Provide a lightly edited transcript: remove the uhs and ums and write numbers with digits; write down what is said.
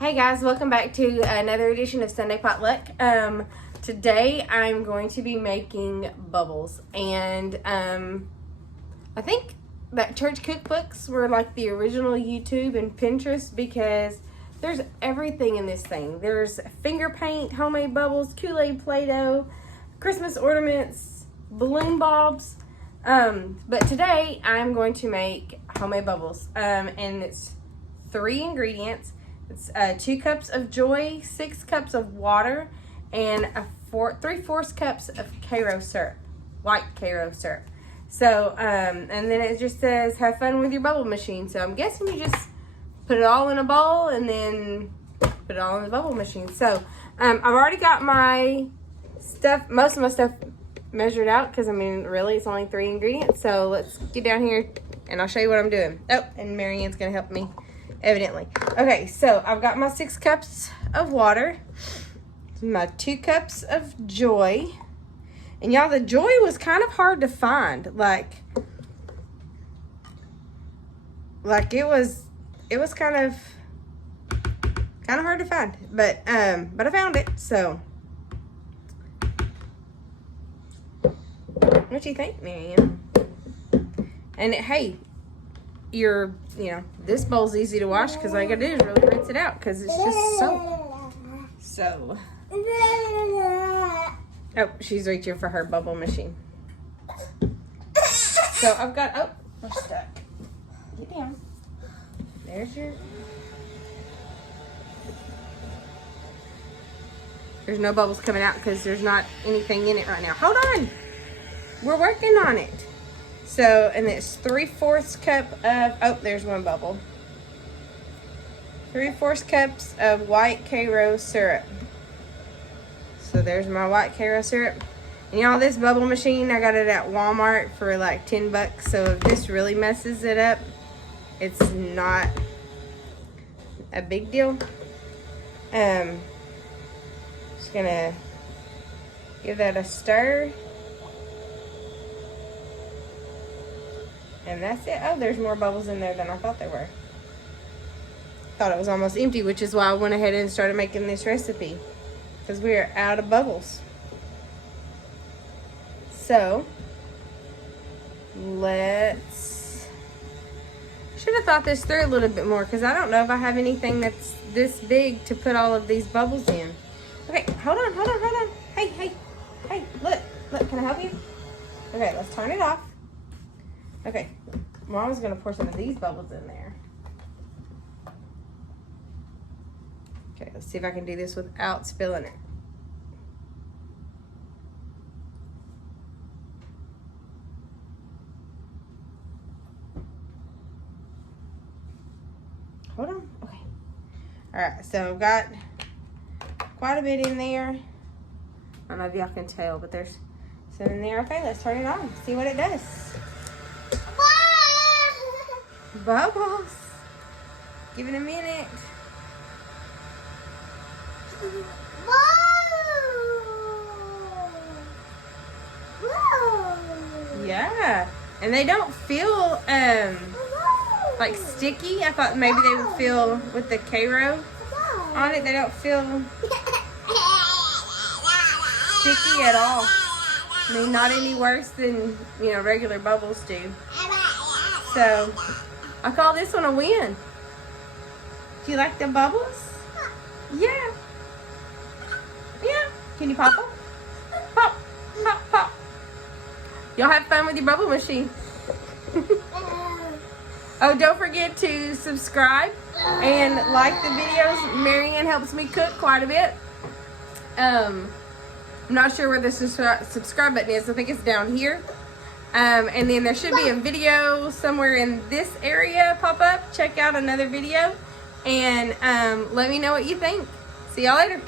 Hey guys, welcome back to another edition of Sunday Potluck. Today I'm going to be making bubbles, and I think that church cookbooks were like the original YouTube and Pinterest because there's everything in this thing. There's finger paint, homemade bubbles, Kool-Aid, Play-Doh, Christmas ornaments, balloon bulbs. But today I'm going to make homemade bubbles, and it's 3 ingredients. It's 2 cups of Joy, 6 cups of water, and 3/4 cups of karo syrup, white karo syrup. So, and then it just says, have fun with your bubble machine. So I'm guessing you just put it all in a bowl and then put it all in the bubble machine. So, I've already got my stuff, most of my stuff measured out because, I mean, really, it's only 3 ingredients. So let's get down here and I'll show you what I'm doing. Oh, and Marianne's going to help me. Evidently. Okay, so I've got my 6 cups of water, my 2 cups of Joy, and y'all, the Joy was kind of hard to find. Like it was kind of hard to find, but I found it. So, what do you think, Marianne? And hey. This bowl's easy to wash because all you gotta do is really rinse it out because it's just soap. So, oh, she's reaching for her bubble machine. So I've got, oh, we're stuck. Get down. There's no bubbles coming out because there's not anything in it right now. Hold on. We're working on it. So, and it's 3/4 cup of, oh, there's one bubble. 3/4 cups of white karo syrup. So there's my white karo syrup. And y'all, this bubble machine, I got it at Walmart for like $10. So if this really messes it up, it's not a big deal. Just gonna give that a stir. And that's it. Oh, there's more bubbles in there than I thought there were. Thought it was almost empty, which is why I went ahead and started making this recipe. Because we are out of bubbles. So, let's... Should have thought this through a little bit more, because I don't know if I have anything that's this big to put all of these bubbles in. Okay, hold on. Hey, look, can I help you? Okay, let's turn it off. Okay, Mom's gonna pour some of these bubbles in there. Okay, let's see if I can do this without spilling it. Hold on, okay. All right, so I've got quite a bit in there. I don't know if y'all can tell, but there's some in there. Okay, let's turn it on, see what it does. Bubbles. Give it a minute. Yeah, and they don't feel like sticky. I thought maybe they would feel with the karo on it. They don't feel sticky at all. I mean, not any worse than regular bubbles do. So I call this one a win. Do you like the bubbles? Yeah. Yeah. Can you pop them? Pop, pop, pop. Y'all have fun with your bubble machine. Oh, don't forget to subscribe and like the videos. Marianne helps me cook quite a bit. I'm not sure where the subscribe button is. I think it's down here. And then there should be a video somewhere in this area pop up. Check out another video and let me know what you think. See y'all later.